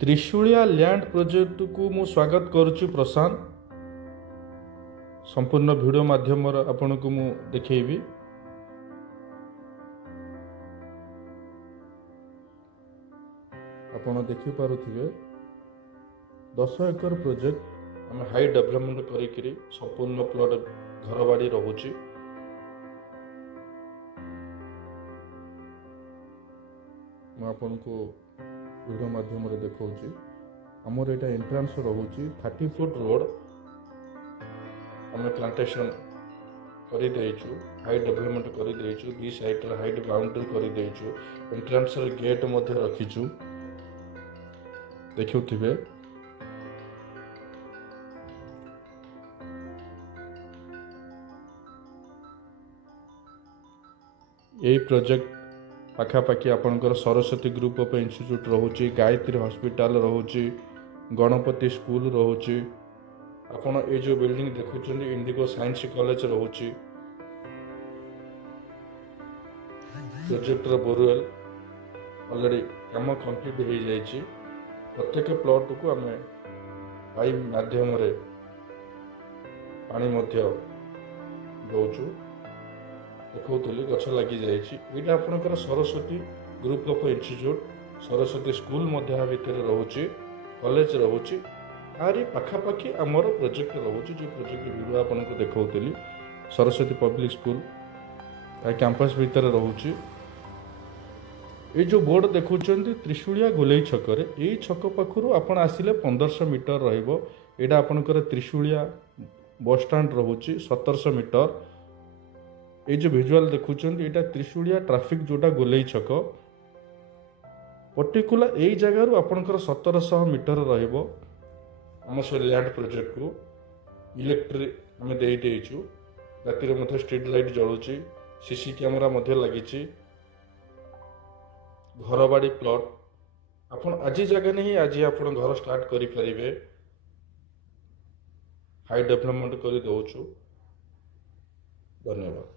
Trishulia land project को मु स्वागत करुच्ची प्रशांत। संपूर्ण वीडियो माध्यम आपन को मु देखेबी। आपन देखि पारुथिबे 10 एकर प्रोजेक्ट आम हाई डेवलपमेंट करी संपूर्ण प्लॉट घर बाड़ी रहुची। मैं आपन को वीडियो माध्यम देखा आमर यहाँ एंट्रांस रोचे 30 फुट रोड आम प्लांटेशन कर हाई डेवलपमेंट कर दी साइड हाइट बाउंड्री कर एंट्रांस गेट रखीचु देखुवे। यही प्रोजेक्ट पाखापाखि आपंकर सरस्वती ग्रुप ऑफ इंस्टीट्यूट रोचे, गायत्री हॉस्पिटल रोचे, गणपति स्कूल रोचे। आपण ये जो बिल्डिंग देखुं इंडिगो साइंस कॉलेज रोचे। प्रोजेक्ट बोरवेल ऑलरेडी काम कंप्लीट हो जाए। प्रत्येक प्लॉट को आम पाइप माध्यम पानी दौचु देखुली गछ लगी जाइए। आपंकर Saraswati group of institute Saraswati school भितर रोचे, कॉलेज रोचे। आरी पाखापाखि आमर प्रोजेक्ट रोचे जो प्रोजेक्ट वीडियो आपको देखा सरस्वती पब्लिक स्कूल कैंपस भितर रोचे। ये जो बोर्ड देखुं त्रिशूलिया गोलई छक यही छक पाखु आपड़ आसिले 1500 मीटर रहा। आपंकर त्रिशूलिया बस स्टाण्ड रोचे 1700 मीटर। ये जो विजुअल देखुं यहाँ त्रिशूलिया ट्रैफिक जोटा गोलई छक पर्टिकुलर यही जगार आपंकर 1700 मीटर रम से लैंड प्रोजेक्ट को इलेक्ट्रिक आम देचु। राति स्ट्रीट लाइट जलुची, सीसी कैमेरा लगी। घर बाड़ी प्लॉट आप आज जगह नहीं आज आप घर स्टार्ट करें हाई डेवलपमेंट कर दौचु। धन्यवाद।